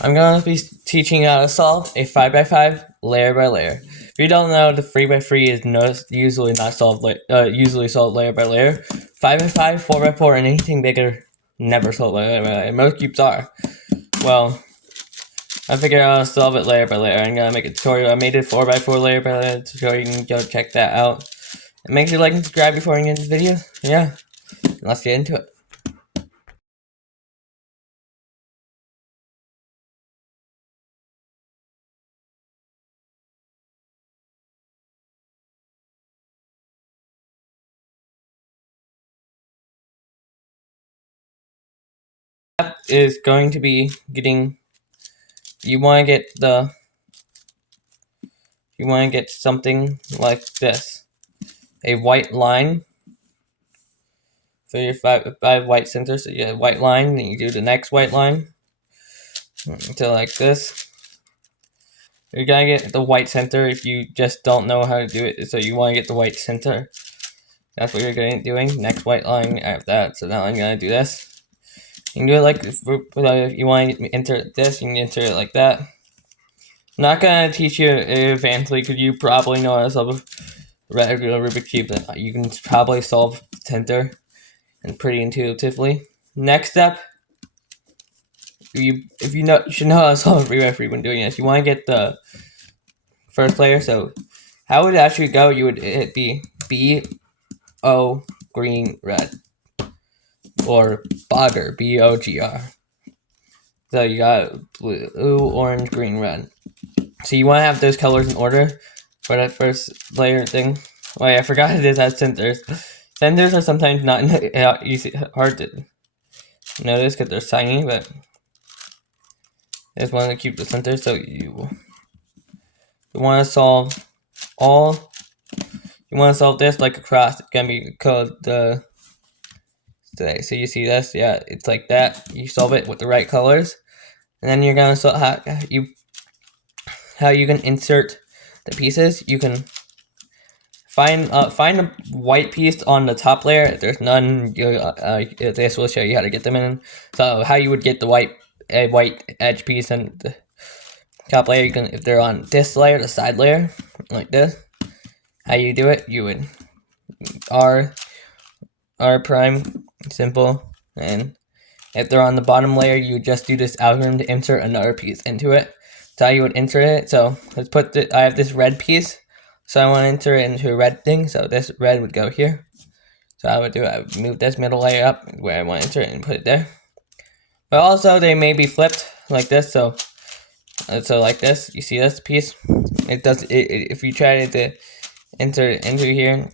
I'm going to be teaching you how to solve a 5x5 layer by layer. If you don't know, the 3x3 is usually not solved. Usually solved layer by layer. 5x5, 4x4, and anything bigger never solved layer by layer. Most cubes are. Well, I figured out how to solve it layer by layer. I'm gonna make a tutorial. I made it 4x4 layer by layer tutorial. You can go check that out. And make sure to like and subscribe before you get into the video. Yeah, let's get into it. Is going to be getting. You want to get something like this, a white line for your five white centers. So you have a white line, then you do the next white line until like this. You're gonna get the white center if you just don't know how to do it. So you want to get the white center. That's what you're going to be doing. Next white line after that. So now I'm gonna do this. You can do it like if you want to enter this, you can enter it like that. I'm not gonna teach you advancedly because you probably know how to solve a regular Rubik's Cube. But you can probably solve center and pretty intuitively. Next step, you should know how to solve a 3x3 when doing this. You want to get the first layer. So how would it actually go? You would hit B O green red or bogger BOGR. So you got blue, orange, green, red. So you want to have those colors in order for that first layer thing. Oh yeah, I forgot it has centers. Centers are sometimes not easy, hard to notice because they're tiny, but I just want to keep the center. So you want to solve all. You want to solve this like across. It's gonna be called the. So you see this? Yeah, it's like that. You solve it with the right colors, and then you're gonna solve how you can insert the pieces. You can find a white piece on the top layer. If there's none, this will show you how to get them in. So how you would get the white edge piece and the top layer, you can, if they're on this layer, the side layer, like this. How you do it? You would R prime, simple, and if they're on the bottom layer, you would just do this algorithm to insert another piece into it. That's how you would insert it. So let's put I have this red piece, so I want to enter it into a red thing. So this red would go here. So I would move this middle layer up where I want to enter it and put it there. But also they may be flipped like this. So like this, you see this piece? It does. If you try to enter it into here,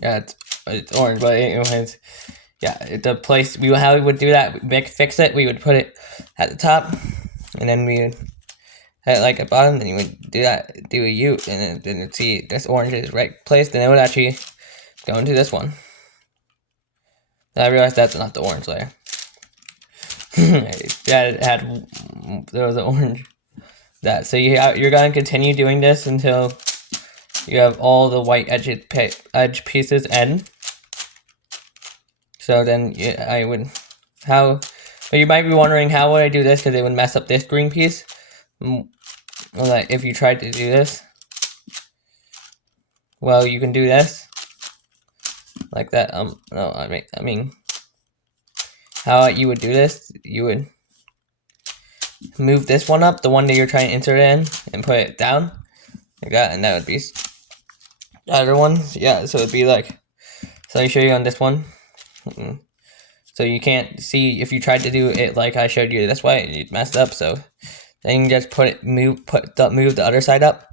yeah, it's orange, but anyways. Yeah, the place how we would do that, fix it, we would put it at the top, and then we would have it like at bottom, then you would do a U, and then you'd see this orange is right placed, and it would actually go into this one. And I realized that's not the orange layer. Yeah, there was an orange. So you're going to continue doing this until you have all the white edge pieces end. So then but you might be wondering how would I do this because it would mess up this green piece. Like if you tried to do this, well, you can do this like that. No, I mean, how you would do this, you would move this one up, the one that you're trying to insert in, and put it down like that, and that would be the other one. Yeah, so it'd be like, so I show you on this one. So you can't see if you tried to do it like I showed you this way, you'd mess up. So then you can just move the other side up,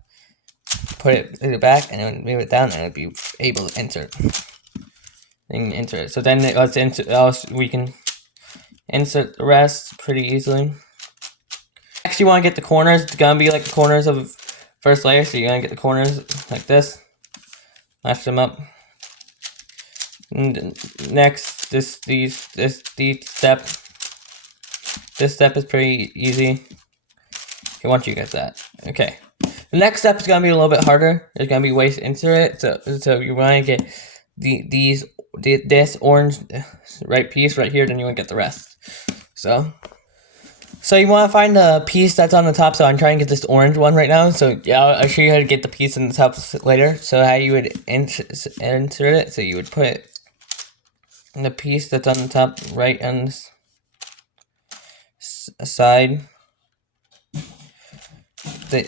put it back, and then move it down, and it'd be able to insert. And insert it. So then we can insert the rest pretty easily. Next, you want to get the corners. It's gonna be like the corners of first layer. So you're gonna get the corners like this, match them up. And next, this step. This step is pretty easy. Okay, once you get that, okay. The next step is gonna be a little bit harder. There's gonna be ways to insert it. So you want to get this orange right piece right here. Then you want to get the rest. So So you want to find the piece that's on the top. So I'm trying to get this orange one right now. So yeah, I'll show you how to get the piece in the top later. So how you would insert it. So you would put the piece that's on the top right on this side.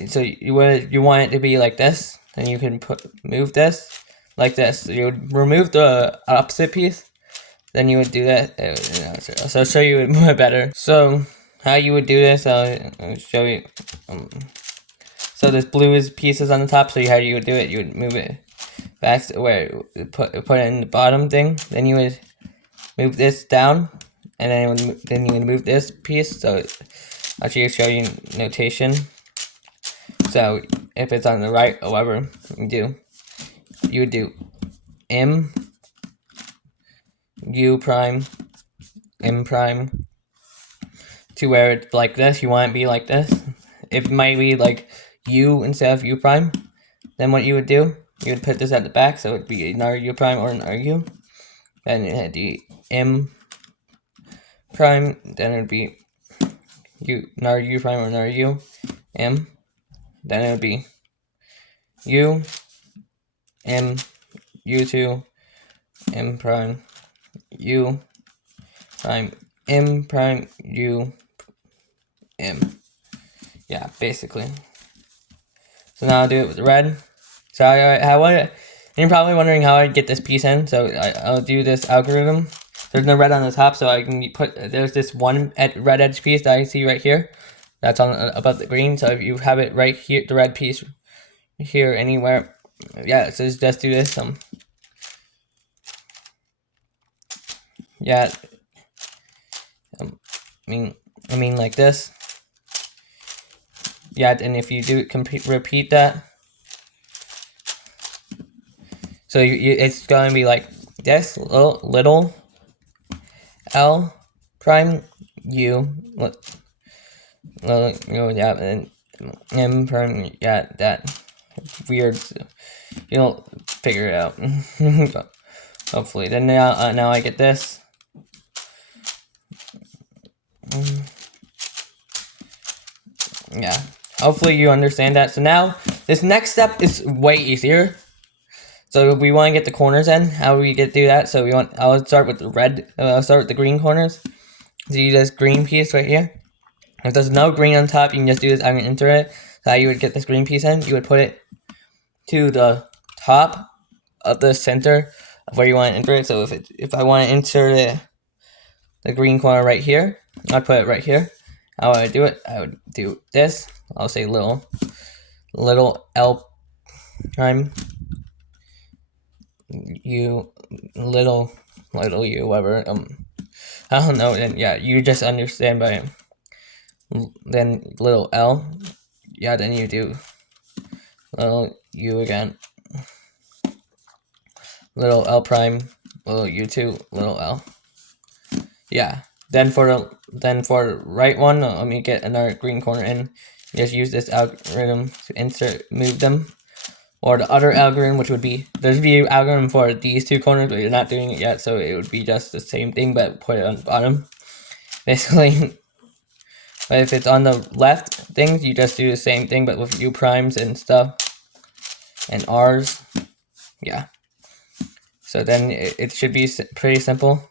So you want it to be like this, and you can move this like this. So you would remove the opposite piece, then you would do that. So I'll show you it better. So how you would do this, I'll show you. So this blue is pieces on the top. So how you would do it, you would move it back to where put it in the bottom thing. Then you would move this down, and then you would move this piece. So I'll show you notation. So if it's on the right, however you would do m u prime m prime to where it's like this. You want it to be like this. If it might be like u instead of u prime, then what you would do, you would put this at the back, so it'd be another u prime or another u. Then it had the m prime, then it'd be another u prime or another u, m. Then it would be u, m, u2, m prime, u prime, m prime, u, m. Yeah, basically. So now I'll do it with red. So you're probably wondering how I get this piece in. So I'll do this algorithm. There's no red on the top, so I can there's this one red edge piece that I see right here. That's on above the green. So if you have it right here, the red piece here anywhere, yeah. So just do this. Yeah. I mean like this. Yeah, and if you do repeat that, so it's going to be like this, little L prime U, yeah, and M prime, yeah, that weird. You'll figure it out. Hopefully. Then now I get this. Yeah. Hopefully you understand that. So now this next step is way easier. So we want to get the corners in. How do we do that? So I'll start with the red. I'll start with the green corners. So you do this green piece right here. If there's no green on top, you can just do this. I'm gonna enter it. So how you would get this green piece in? You would put it to the top of the center of where you want to enter it. So if I want to insert it, the green corner right here, I'd put it right here. How would I do it? I would do this. I'll say little L prime U, little u, whatever. I don't know. And yeah, you just understand by then little L. Yeah, then you do little u again. Little L prime, little u2, little L. Yeah. Then for the right one, let me get another green corner in. Just use this algorithm to move them. Or the other algorithm, which would be, there's an algorithm for these two corners, but you're not doing it yet, so it would be just the same thing, but put it on the bottom. Basically, but if it's on the left things, you just do the same thing, but with u primes and stuff, and r's. Yeah. So then it should be pretty simple.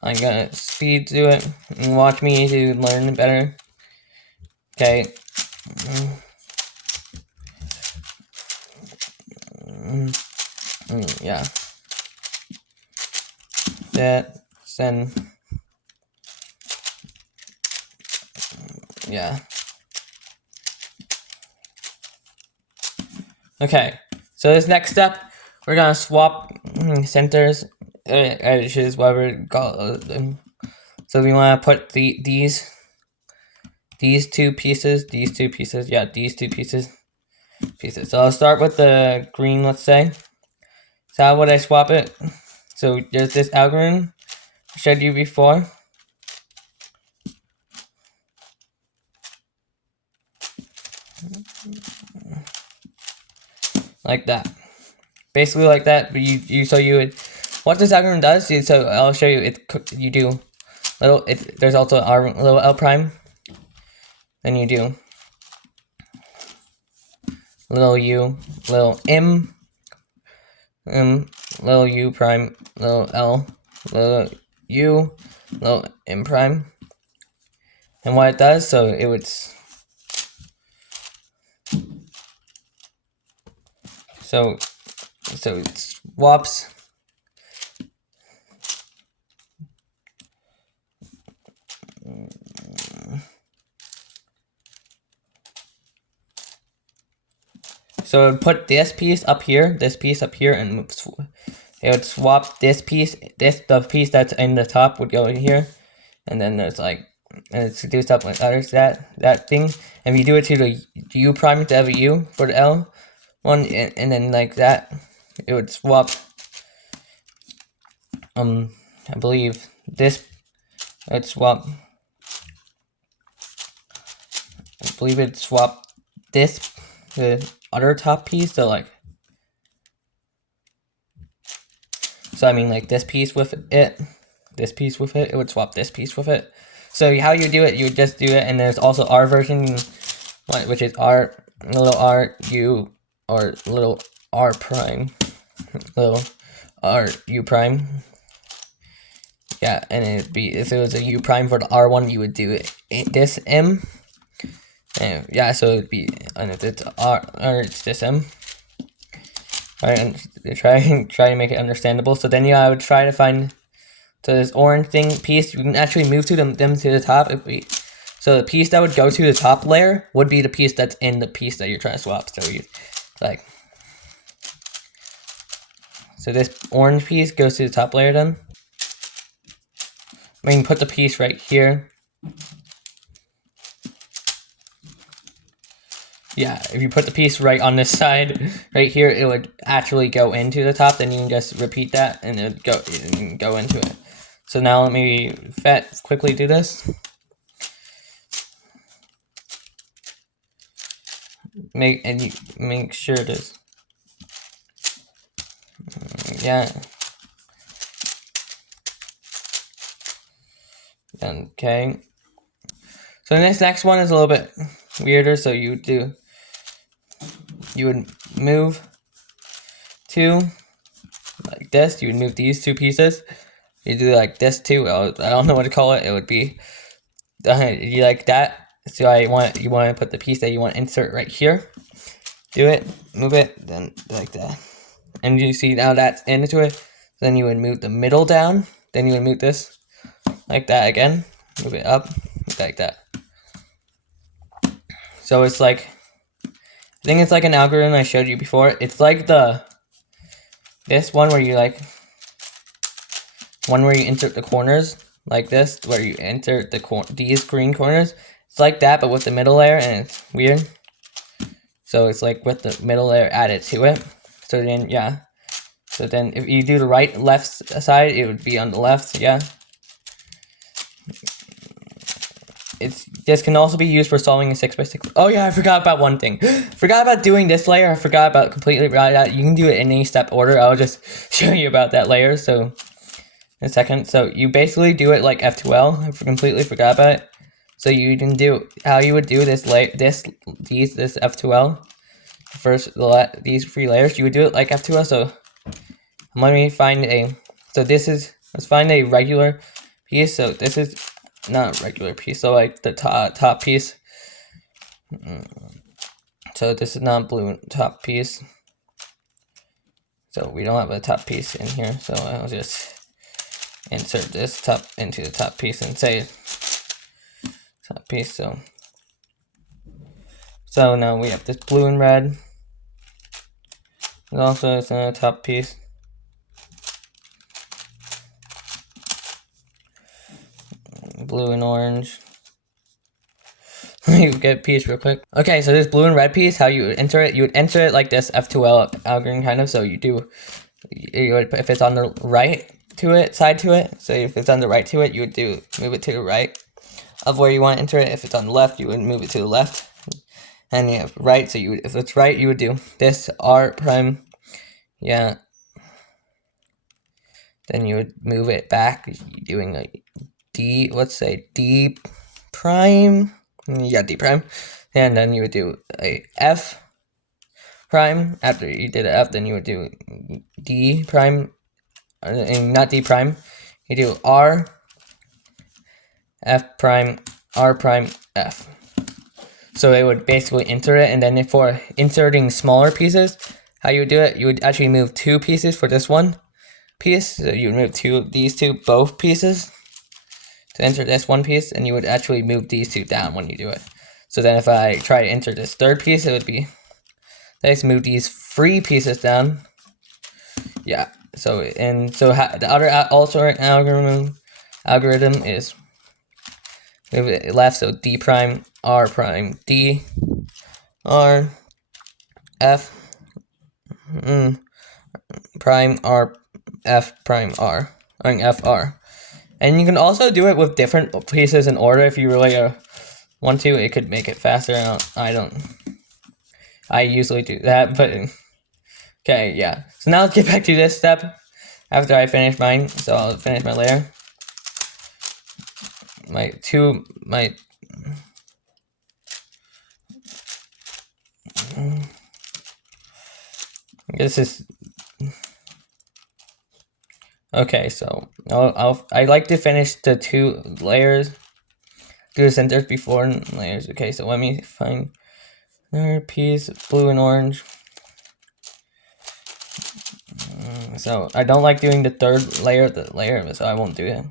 I'm gonna speed through it and watch me to learn better. Okay. Yeah. Then. Yeah. Okay. So this next step, we're gonna swap centers, edges, whatever. So we want to put these two pieces. Yeah, these two pieces. So I'll start with the green, let's say. So how would I swap it? So there's this algorithm I showed you before. Like that. basically like that. But you would, what this algorithm does is, so I'll show you it. You do little, there's also our little L prime. Then you do little u, little m, little u prime, little l, little u, little m prime. And what it does, so it would, so it swaps so it would put this piece up here, and it would swap this piece, the piece that's in the top would go in here, and then there's like, and it's do stuff like others, that thing. And if you do it to the u prime instead of a u for the L one, and then like that, it would swap, I believe this, it'd swap, I believe it'd swap this, the other top piece, so like, so I mean like this piece with it, it would swap this piece with it. So how you do it, you would just do it, and there's also our version, which is r, little r, u, or little r prime, little r, u prime. Yeah, and it'd be, if it was a u prime for the r1, you would do it, this m. And yeah, so it'd be, and if it's r, or it's this m. Alright, and try to make it understandable. So then I would try to find, so this orange piece, you can actually move to them to the top. So the piece that would go to the top layer would be the piece that's in the piece that you're trying to swap. So you like, so this orange piece goes to the top layer then. We can put the piece right here. Yeah, if you put the piece right on this side, right here, it would actually go into the top. Then you can just repeat that, and it would go into it. So now let me quickly do this. Make sure it is. Yeah. Okay. So this next one is a little bit weirder. So you would move two like this. You would move these two pieces. You do like this too. I don't know what to call it. It would be you like that. So you want to put the piece that you want to insert right here. Do it, move it, then like that. And you see now that's into it. Then you would move the middle down. Then you would move this like that again. Move it up like that. So it's like, I think it's like an algorithm I showed you before. It's like this one where you insert the corners like this, where you insert these green corners. It's like that, but with the middle layer, and it's weird. So it's like with the middle layer added to it. So then, yeah. So then if you do the left side, it would be on the left, yeah. This can also be used for solving a 6x6. Oh yeah, I forgot about one thing. Forgot about doing this layer. I forgot about completely about that. You can do it in any step order. I'll just show you about that layer. So in a second. So you basically do it like F2L. I completely forgot about it. So you can do how you would do this F2L. First, these 3 layers. You would do it like F2L. So let me find let's find a regular piece. So this is not a regular piece, so like the top piece. So this is not blue top piece. So we don't have a top piece in here. So I'll just insert this top into the top piece and say top piece. So now we have this blue and red. And also it's another top piece. Blue and orange. Let me get a piece real quick. Okay, so this blue and red piece, how you would enter it, you would enter it like this F2L algorithm kind of. So you would, if it's on the right side to it, so if it's on the right to it, you would move it to the right of where you want to enter it. If it's on the left, you would move it to the left. And you have right, so if it's right, you would do this R prime, Yeah. Then you would move it back, doing a D, let's say D prime. Yeah, D prime. And then you would do a F prime. After you did an F, then you would do D prime, and not D prime. You do R, F prime, R prime, F. So it would basically insert it, and then for inserting smaller pieces, how you would do it, you would actually move two pieces for this one piece. So you would move these both pieces to enter this one piece, and you would actually move these two down when you do it. So then if I try to enter this third piece, it would be, let's move these three pieces down. Yeah, so the other alternate algorithm is move it left, so D prime, R prime, D, R, F, prime, R, F prime, R, and F, R. And you can also do it with different pieces in order if you really want to. It could make it faster. I usually do that, but okay, yeah. So now let's get back to this step after I finish mine. So I'll finish my layer. This is okay. So I like to finish the two layers, do the centers before layers. Okay, so let me find another piece, blue and orange. So I don't like doing the third layer, so I won't do it.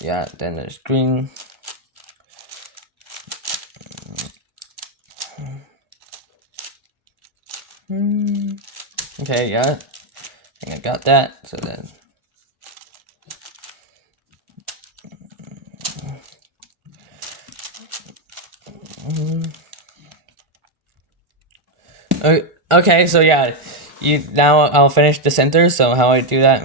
Yeah, then there's green. Okay, yeah, I think I got that. So then, okay, so yeah, now I'll finish the center. So how I do that?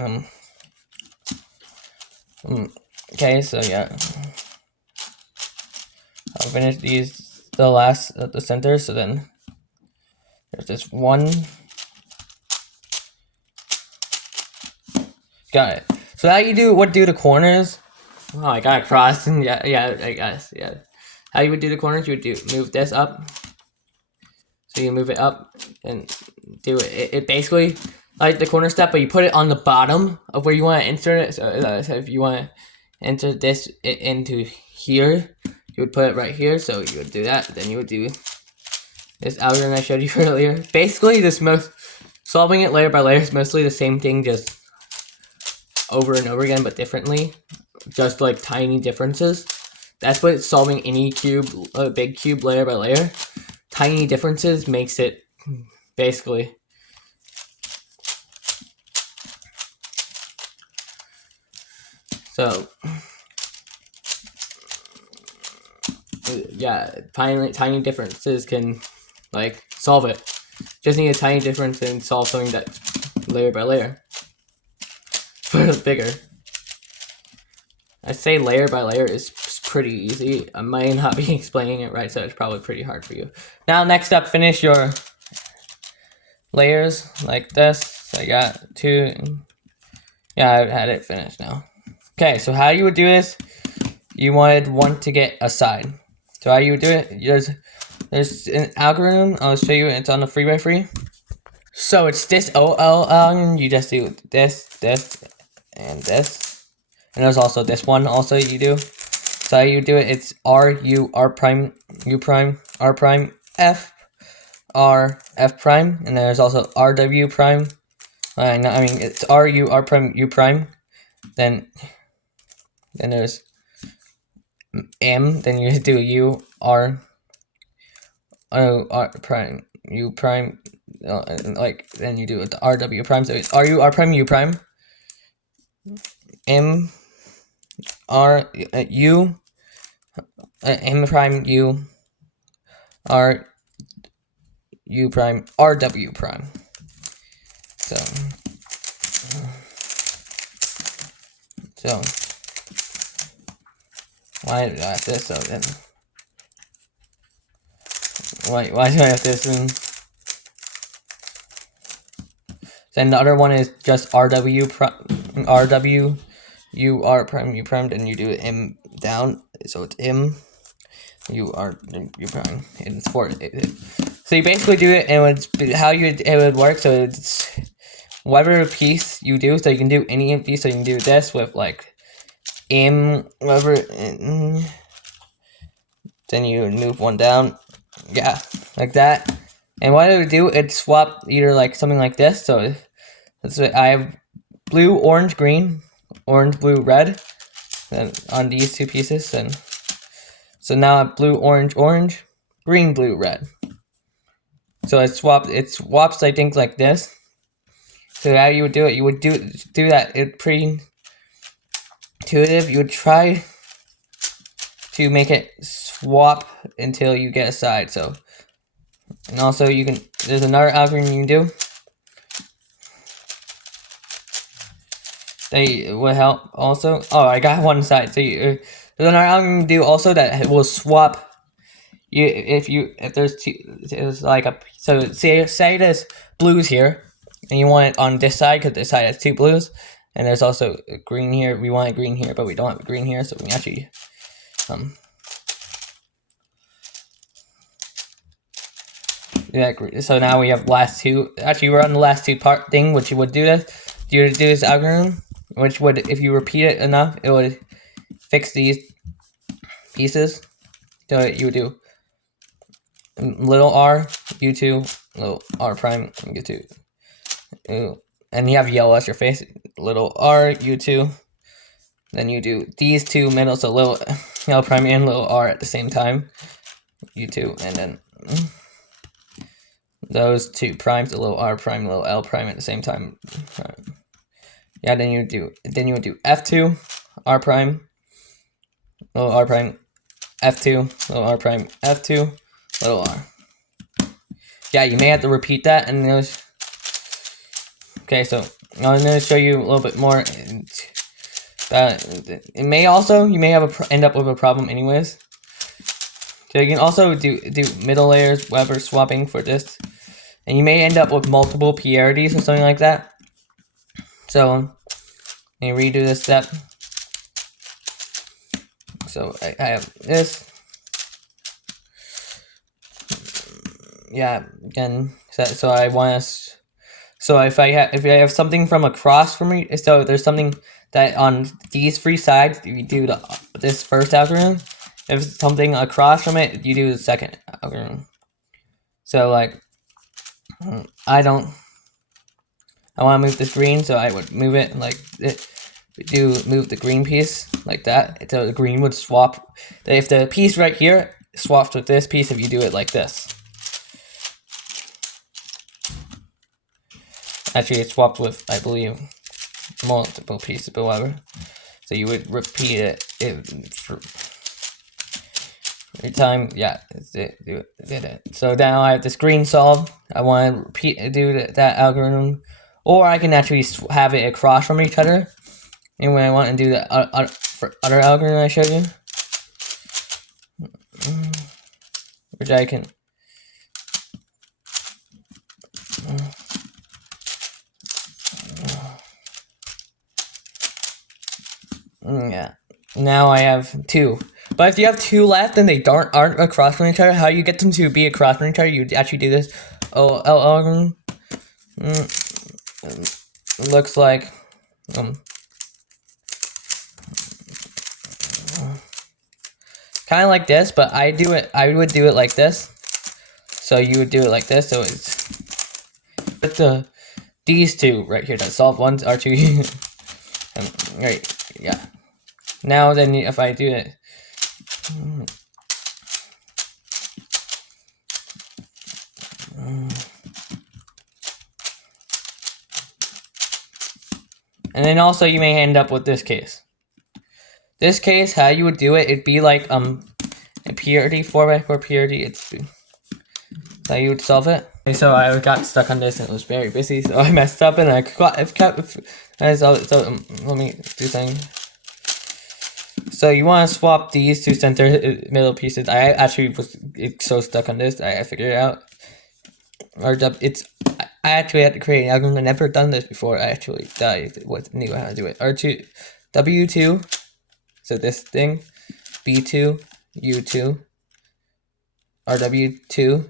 Okay, so yeah, I'll finish the last at the center. So then there's this one. Got it. So how you do the corners? Oh, I got crossed. And yeah, I guess, yeah. How you would do the corners? You would move this up. So you move it up and do it. It basically like the corner step, but you put it on the bottom of where you want to insert it. So if you want to enter this into here, you would put it right here. So you would do that. Then you would do this algorithm I showed you earlier. Basically, solving it layer by layer is mostly the same thing, just over and over again, but differently. Just like tiny differences. That's what solving any big cube layer by layer. Tiny differences makes it basically. So yeah, tiny differences can like solve it. Just need a tiny difference and solve something that's layer by layer. But bigger. I say layer by layer is pretty easy. I might not be explaining it right, so it's probably pretty hard for you. Now, next up, finish your layers like this. I got two. Yeah, I had it finished now. Okay, so how you would do this, you wanted one to get a side. So how you would do it, there's an algorithm. I'll show you. It's on the free by free. So it's this OL, you just do this, and this. And there's also this one also you do. So how you do it, it's R, U, R prime, U prime, R prime, F, R, F prime. And there's also RW prime. It's R, U, R prime, U prime. Then there's M. Then you do U, R, O, R prime, U prime. Then you do the RW prime. So it's RU, R prime, U prime. M, R, U, M prime, U, R, U prime, RW prime. So So why do I have this? So then why do I have this? And then the other one is just RW U R prime U prime, and you do M down. So it's M U R U prime, and it's for it. So you basically do it, and it would work. So it's whatever piece you do. So you can do any of these. So you can do this with like M whatever. Then you move one down, yeah, like that. And what it would do, it'd swap either like something like this. So that's what I have: blue, orange, green, orange, blue, red, and on these two pieces. And so now I have blue, orange, orange, green, blue, red. So it swaps I think like this. So how you would do it, you would do that. It's pretty intuitive. You would try to make it swap until you get a side. So, and also there's another algorithm you can do. They will help also. Oh, I got one side. So there's another algorithm you can do also that will swap. If there's two, it's like so say there's blues here, and you want it on this side because this side has two blues, and there's also a green here. We want a green here, but we don't have a green here, so we can actually yeah. So now we have last two. Actually, we're on the last two part thing, which you would do this. You would do this algorithm, which would, if you repeat it enough, it would fix these pieces. So you would do little r u2, little r prime u2, and you have yellow as your face. Little r u2. Then you do these two middle, so little L prime and little r at the same time, u2, and then those two primes, a little r prime, little L prime at the same time. Yeah, then you would do f2, r prime, little r prime, f2, little r prime, f2, little r. Yeah, you may have to repeat that, and those. Okay, so I'm going to show you a little bit more. It may also, you may have end up with a problem anyways. So you can also do middle layers, Weber swapping for this, and you may end up with multiple polarities or something like that. So let me redo this step. So I have this. Yeah, again, so I want to. So if I have something from across from me, so there's something that on these three sides, you do this first algorithm. If it's something across from it, you do the second algorithm. So like, I want to move this green, so I would move it like move the green piece like that. So the green would swap. If the piece right here swaps with this piece, if you do it like this. Actually, it swapped with, I believe, multiple pieces, but whatever. So you would repeat it every time. Yeah, did it. So now I have this green solved. I want to do that algorithm, or I can actually have it across from each other. And when I want to do the other algorithm I showed you, which I can. Yeah. Now I have two. But if you have two left and they aren't across from each other, how you get them to be across from each other, you actually do this. Algorithm. Looks like kind of like this, but I would do it like this. So you would do it like this. So it's but these two right here that solve ones are two. Right. Yeah. Now then, if I do it, and then also you may end up with this case. This case, how you would do it, it'd be like a purity 4x4 purity. It's how you would solve it. Okay, so I got stuck on this and it was very busy, so I messed up and I got so let me do something. So you want to swap these two center middle pieces. I actually was so stuck on this. I figured it out. I actually had to create an algorithm. I've never done this before. I actually knew how to do it. R2, W2. So this thing, B2, U2, RW2,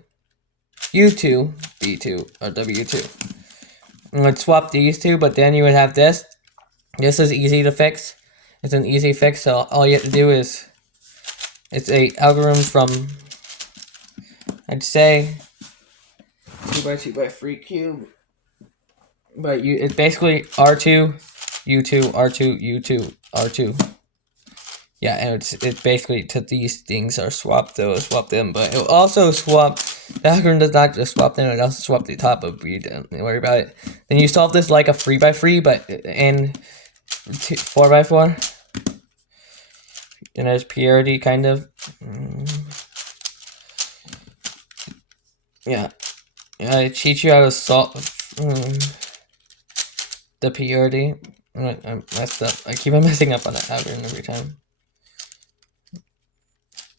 U2, B2, RW2. Let's swap these two, but then you would have this. This is easy to fix. It's an easy fix, so all you have to do is, it's a algorithm from, I'd say, 2x2x3 cube. But it's basically R2, U2, R2, U2, R2. Yeah, and it's basically to these things are swapped, though, swap them, but it will also swap, the algorithm does not just swap them, it also swap the top of B, don't worry about it. Then you solve this like a 3x3, but in 4x4. Then there's purity, kind of. Yeah. I teach you how to solve the purity. I messed up. I keep on messing up on that algorithm every time.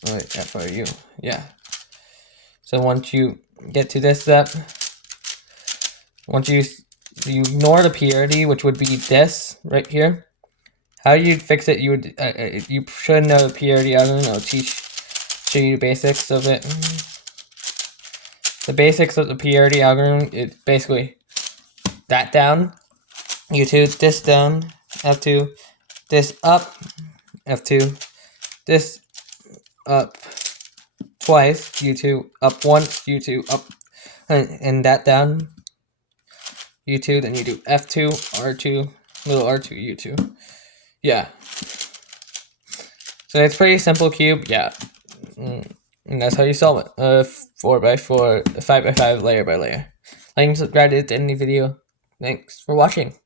Wait, FRU. Yeah. So once you get to this step, once you ignore the purity, which would be this right here. How you'd fix it? You would you should know the purity algorithm. I'll show you the basics of it. The basics of the purity algorithm. It's basically that down, U2, this down, F2, this up, F2, this up twice, U2, up once, U2, up, and that down, U2, then you do F2, R2, little R2, U2. Yeah. So it's pretty simple cube, yeah. And that's how you solve it. 4x4, 5x5, layer by layer. Like and subscribe to the end of the video. Thanks for watching.